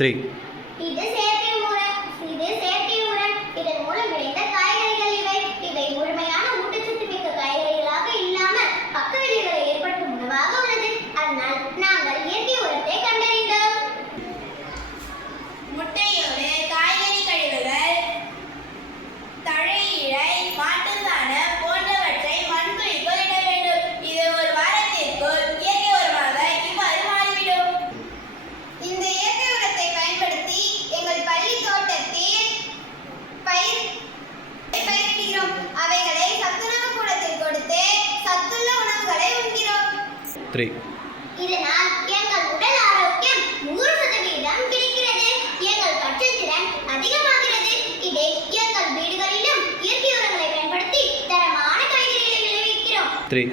3. இது செயற்கை உரம். இதன் மூலம் விளைந்த காய்கறிகள் இவை. இவை முழுமையான ஊட்டச்சத்து மிக்க காய்கறிகளாக இல்லாமல் பக்க விளைவுகளை ஏற்படுத்தும் உணவாக உள்ளது. அதனால் நாங்கள் இயற்கை உரத்தை கண்டறிந்தோம். முட்டையோடு காய்கறி கழிவுகள், தழையிழை, மாட்டுச்சாணம் போன்றவற்றை மண்குழிக்குள் இட வேண்டும். இது ஒரு வாரத்திற்குள் இயற்கை உரமாக இவ்வாறு மாறிவிடும். இந்த இயற்கை உரத்தை பயன்படுத்தி எங்கள் பள்ளி தோட்டத்தில் பயிரிடுகிறோம். அவைகளை சத்துணவு கூடத்தில் கொடுத்து சத்துள்ள உணவுகளை உண்கிறோம். 3. இதனால் எங்கள் உடல் ஆரோக்கியம் 100% கிடைக்கிறது. எங்கள் கற்றல் திறன் அதிகமாகிறது. இதை எங்கள் வீடுகளிலும் இயற்கை உரங்களை பயன்படுத்தி தரமான காய்கறிகளை விளைவிக்கிறோம். 3.